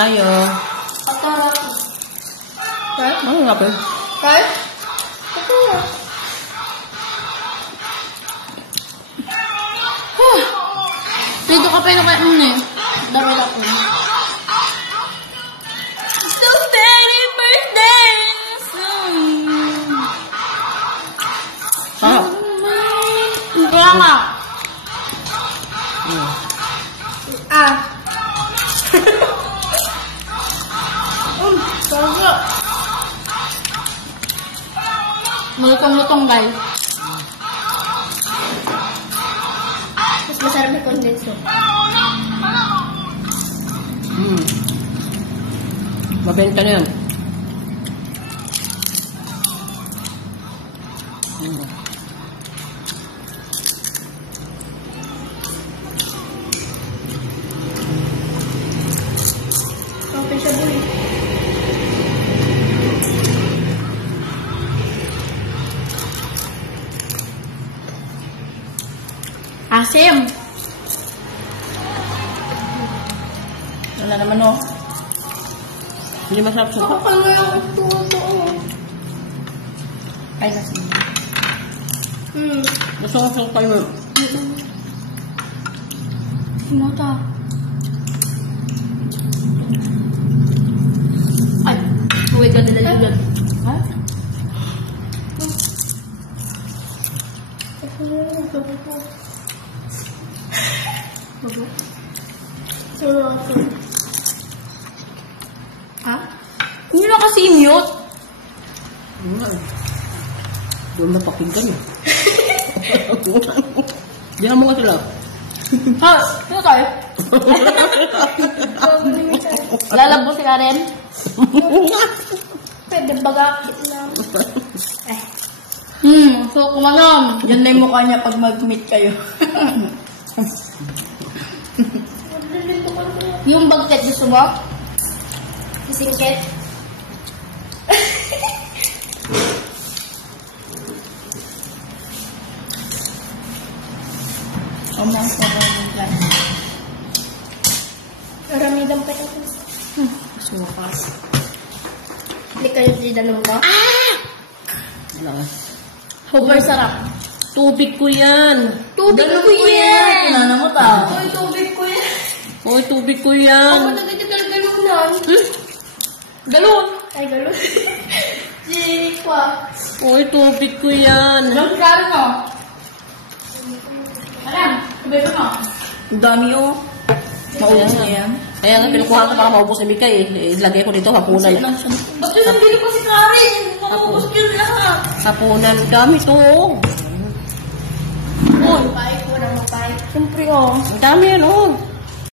tayo. Kahit? Ano nga ba? Kahit? Ito. Dito ka pa yung kain mo eh. Dami ako. So many birthdays! Sarap. Kaya nga. Ah. Sarap. Malutong-lutong guys. Mas masarap na kondenso. Mabenta na yan. Okay siya boy. Asim. Wala naman o. Hindi masarap suka. Ako na yung tuto. Ay, nasi. Gusto ko suka yun. Sinota. Ay, huwag ka dala dyan. Ha? Ako na yung tuto. Bago. Sarap. Ha? Hindi na kasi mute. Doon napakinggan eh. Diyan mo ka sila. Ha? Ano tayo? Lalabo si Karen? Pwede bagakit lang. So kumalam. Yan na yung mukha niya pag mag-meet kayo. Yung bagket gusto mo? Sisingkit. Omang sarap ng plan. Aramidang pa ito. Sukas. Hindi kayo dinanong ko? Wala ka. Super sarap. Tubig ko yan. Tubig ko yan! Kinana mo ta. Uy, tubig ko yan. Hoy, tubig ko Ako yan. nagagalagalong nun. Galon! Ay, gano'n. Jikwa. Hoy, tubig ko yan. Ilang klaro mo? Alam, sabay ko mo. Ang dami oh. Maubos na yan. Kaya nga, pinukuha ko para maubos ni Mika eh. Ilagay ko dito, hapunan. Ba't yun nabili pa si Karen? Maubos yun lahat. Hapunan. Dami to oh. Uy, mapahit ko na mapahit. Siyempre oh. Ang dami yan oh.